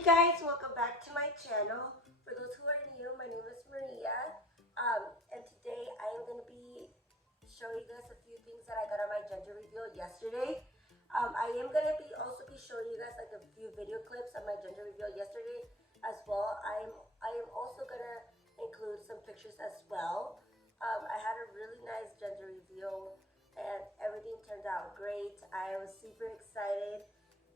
Hey guys, welcome back to my channel. For those who are new, my name is Maria, and today I am going to be showing you guys a few things that I got on my gender reveal yesterday. I am going to also be showing you guys like a few video clips of my gender reveal yesterday as well. I am also going to include some pictures as well. I had a really nice gender reveal and everything turned out great. I was super excited.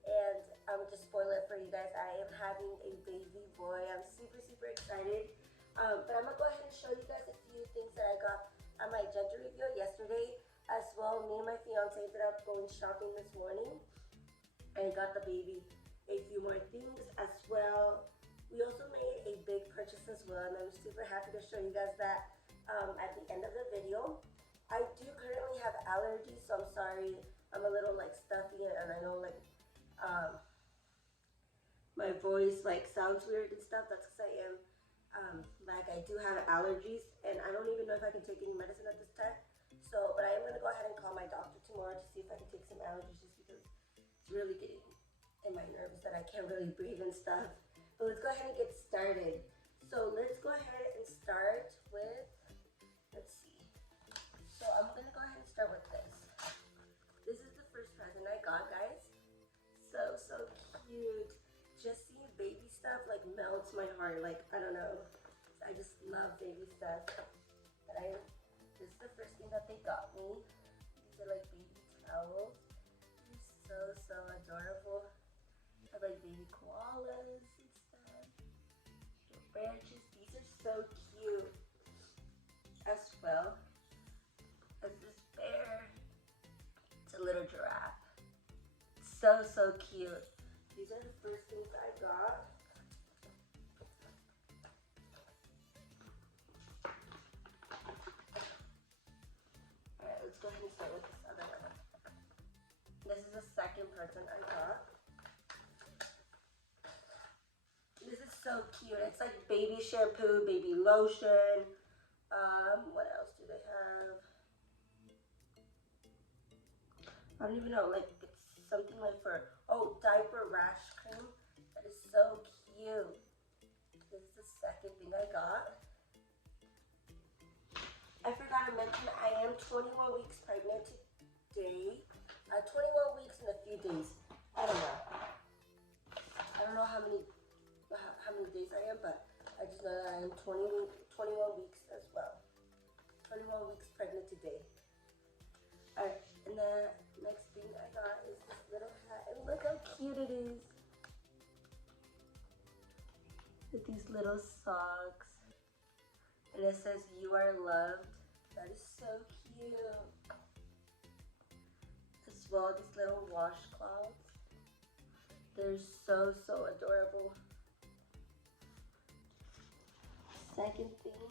And I would just spoil it for you guys. I am having a baby boy. I'm super excited. But I'm gonna go ahead and show you guys a few things that I got on my gender reveal yesterday. As well, me and my fiance ended up going shopping this morning. I got the baby a few more things as well. We also made a big purchase as well, and I'm super happy to show you guys that at the end of the video. I do currently have allergies, so I'm sorry. I'm a little like stuffy, and I know like my voice like sounds weird and stuff. That's because I am like I do have allergies, and I don't even know if I can take any medicine at this time. So, but I am gonna go ahead and call my doctor tomorrow to see if I can take some allergies, just because it's really getting in my nerves that I can't really breathe and stuff. But let's go ahead and get started. So let's go ahead and start with, let's see. So I'm gonna go ahead and start with this. This is the first present I got, guys. So cute. Just seeing baby stuff like melts my heart. Like, I don't know. I just love baby stuff. But this is the first thing that they got me. These are like baby towels. They're so adorable. I have like baby koalas and stuff. Little branches. These are so cute. As well as this bear. It's a little giraffe. So cute. These are the first things I got. Alright, let's go ahead and start with this other one. This is the second present I got. This is so cute. It's like baby shampoo, baby lotion. What else do they have? I don't even know, like it's something like for, oh, diaper rash cream. That is so cute. This is the second thing I got. I forgot to mention I am 21 weeks pregnant today. 21 weeks in a few days. I don't know. I don't know how many days I am, but I just know that I am 21 weeks as well. 21 weeks pregnant today. Alright, and the next thing I got is this little hat, and look how cute it is. With these little socks. And it says, "You are loved." That is so cute. As well, these little washcloths. They're so adorable. Second thing.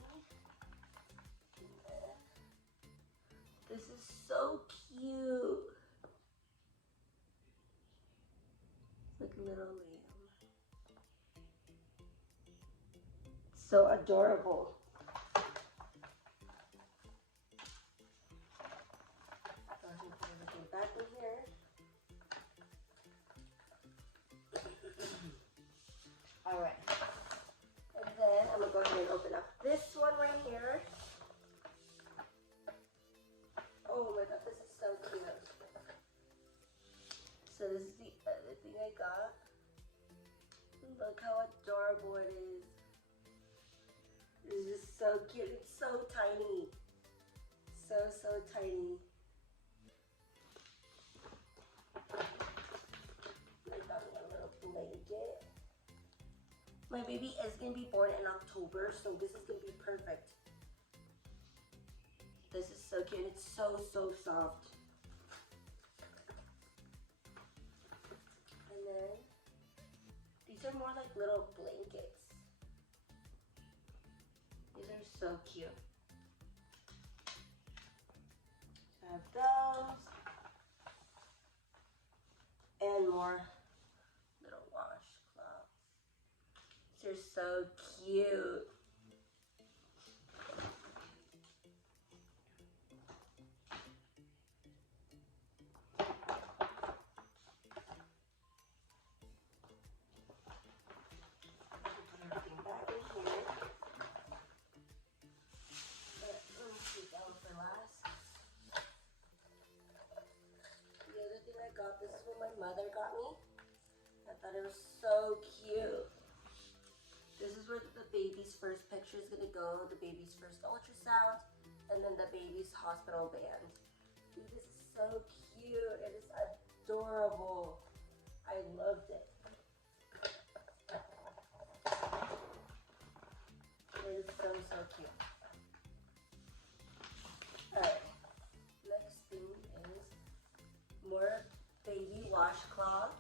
This is so cute. It's like a little lamb. So adorable. Go ahead and put everything back in here. Alright. And then I'm going to go ahead and open up this one right here. Oh my god, this is so cute. So this is the other thing I got. Look how adorable it is. This is so cute. It's so tiny. So tiny. I got me a little blanket. My baby is going to be born in October, so this is going to be perfect. This is so cute. It's so soft. And then these are more like little blankets. These are so cute. So I have those. And more little washcloths. These are so cute. This is what my mother got me. I thought it was so cute. This is where the baby's first picture is gonna go, the baby's first ultrasound, and then the baby's hospital band. Dude, this is so cute. It is adorable. I loved it. It is so, so cute. Alright, next thing is more baby washcloths.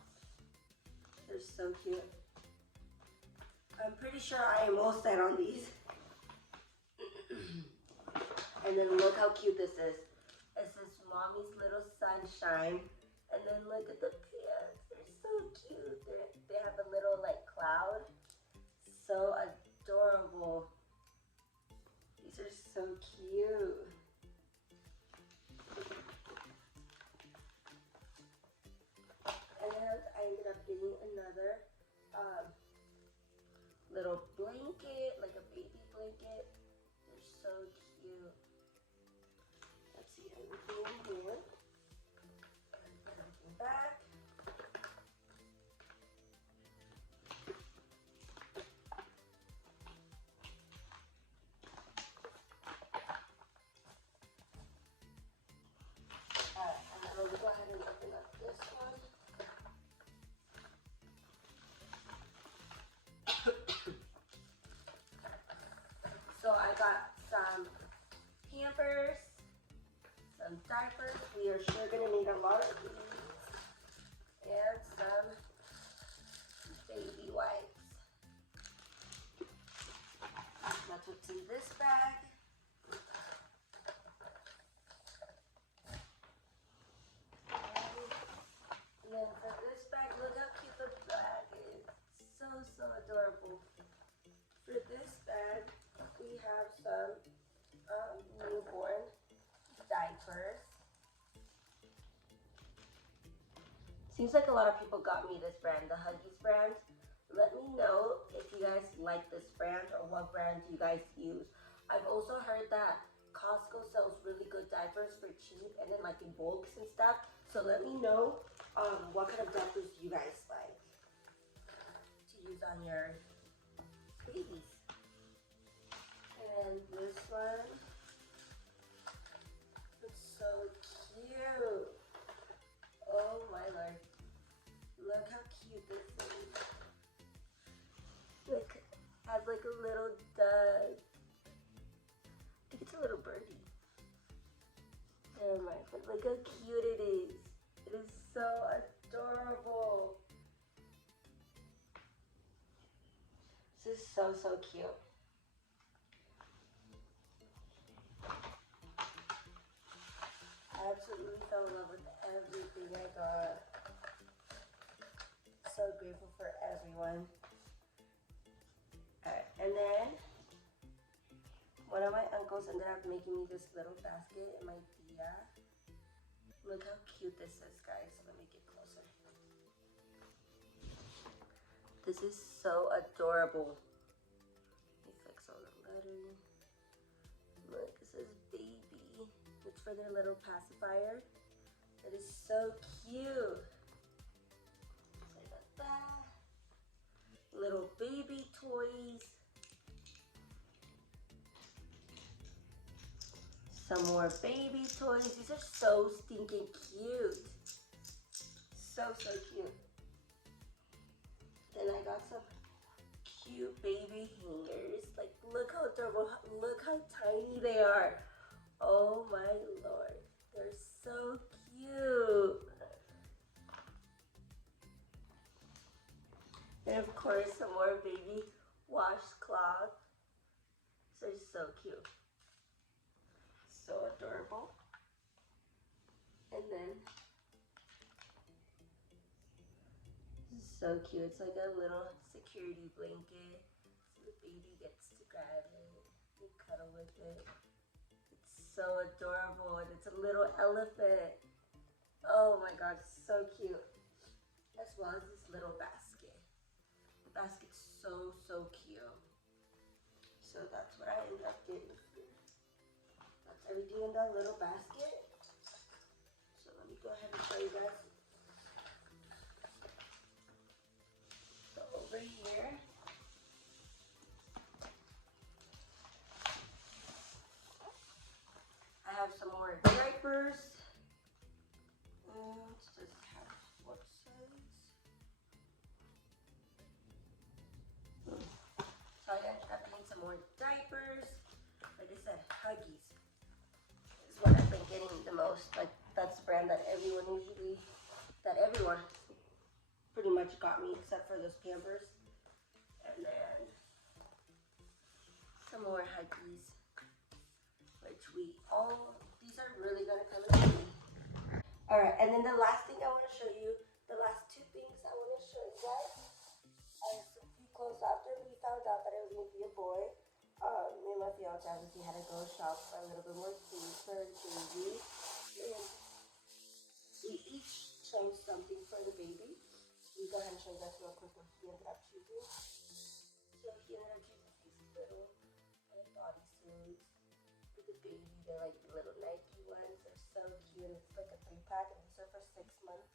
They're so cute. I'm pretty sure I am all set on these. And then look how cute this is. It says Mommy's Little Sunshine. And then look at the pants. They're so cute. They have a little like cloud. So adorable. These are so cute. And I ended up getting another little blanket, like a baby blanket. They're so cute. Let's see everything in here. Put everything back. Alright, and then we'll go ahead and open up this one. So I got some Pampers, some diapers. We are sure gonna need a lot of these, and some baby wipes. That's what's in this bag. And then for this bag, look how cute the bag is. So, so adorable. For this bag, we have some newborn diapers. Seems like a lot of people got me this brand, the Huggies brand. Let me know if you guys like this brand or what brand you guys use. I've also heard that Costco sells really good diapers for cheap and then like in bulks and stuff. So let me know what kind of diapers you guys like to use on your babies. And this one looks so cute. Oh my lord. Look how cute this is. Look, has like a little dove. I think it's a little birdie. Never mind, but look how cute it is. It is so adorable. This is so, so cute. I absolutely fell in love with everything I got. So grateful for everyone. Alright, and then one of my uncles ended up making me this little basket in my tia. Look how cute this is, guys. Let me get closer. This is so adorable. Let me fix all the lettering. Look, it says baby. It's for their little pacifier. It is so cute. So I got that. Little baby toys. Some more baby toys. These are so stinking cute. So, so cute. Then I got some cute baby hangers. Like, look how adorable. Look how tiny they are. Oh my lord. They're so cute. And of course, some more baby washcloth. They're so cute. So adorable. And then, this is so cute. It's like a little security blanket. So the baby gets to grab it and cuddle with it. It's so adorable. And it's a little elephant. Oh my god, so cute. As well as this little basket. The basket's so, so cute. So that's what I ended up getting. That's everything in that little basket. So let me go ahead and show you guys more diapers. Does it have what size? So I ended up getting some more diapers. Like I said, Huggies is what I've been getting the most. Like that's the brand that everyone pretty much got me except for those Pampers. And then some more Huggies, which these are really gonna come in handy. Alright, and then the last thing I want to show you, the last two things I want to show you guys. As a few clothes after we found out that it was going to be a boy, me and my fiance obviously had to go shop for a little bit more food for the baby. And we each chose something for the baby. We go ahead and show you guys real quick what he ended up choosing. So he ended up choosing these little bodysuits for the baby. They're like little Nike ones. They're so cute. It's like a 3-pack and these are for 6 months.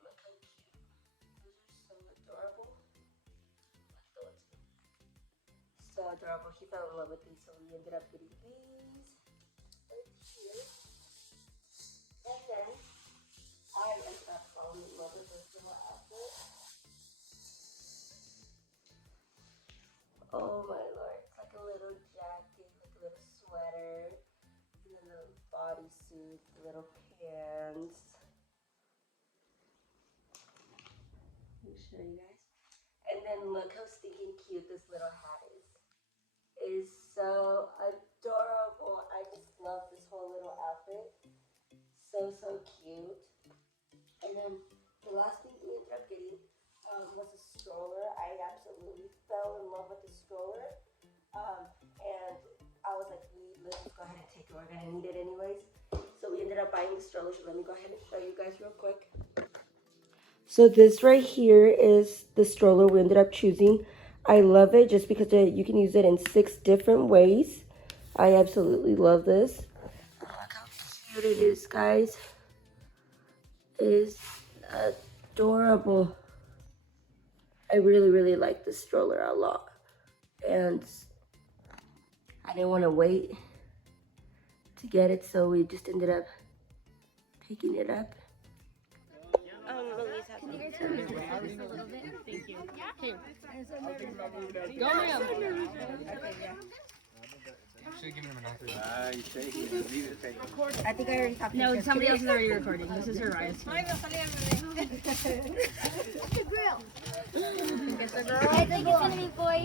Look how cute. Those are so adorable. So adorable. He fell in love with these, so we ended up getting these right here. And then I ended up falling in love with this little outfit. Oh my lord, it's like a little jacket, like a little sweater, and then the bodysuit, the little pants. Let me show you guys. And then look how stinking cute this little hat is. It is so adorable. I just love this whole little outfit. So cute. And then the last thing we ended up getting was a stroller. I absolutely fell in love with the stroller. And I was like, let's go ahead and take it. We're gonna need it anyways. So we ended up buying the stroller. So let me go ahead and show you guys real quick. So this right here is the stroller we ended up choosing. I love it just because you can use it in 6 different ways. I absolutely love this. Look how cute it is, guys. It is adorable. I really like this stroller a lot. And I didn't want to wait to get it, so we just ended up picking it up. Can you guys turn it around just a little bit? Thank you. Okay. Go, ma'am. Should have given him an answer. I think I already talked to No, somebody else is already recording. This is her riot. Get the grill. Get the girl. I think it's gonna be boy.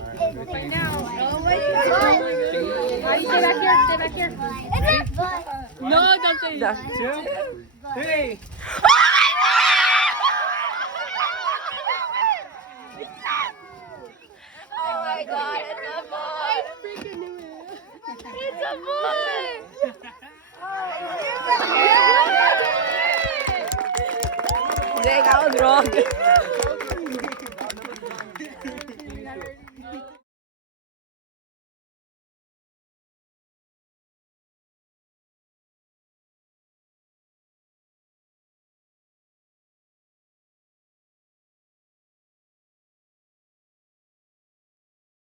Right now. Oh my god. Stay back here. Stay back here. It's a butt. No, don't say that. 2, 3. Oh my god, it's a boy. I freaking knew it. It's a boy. Dang, I was wrong.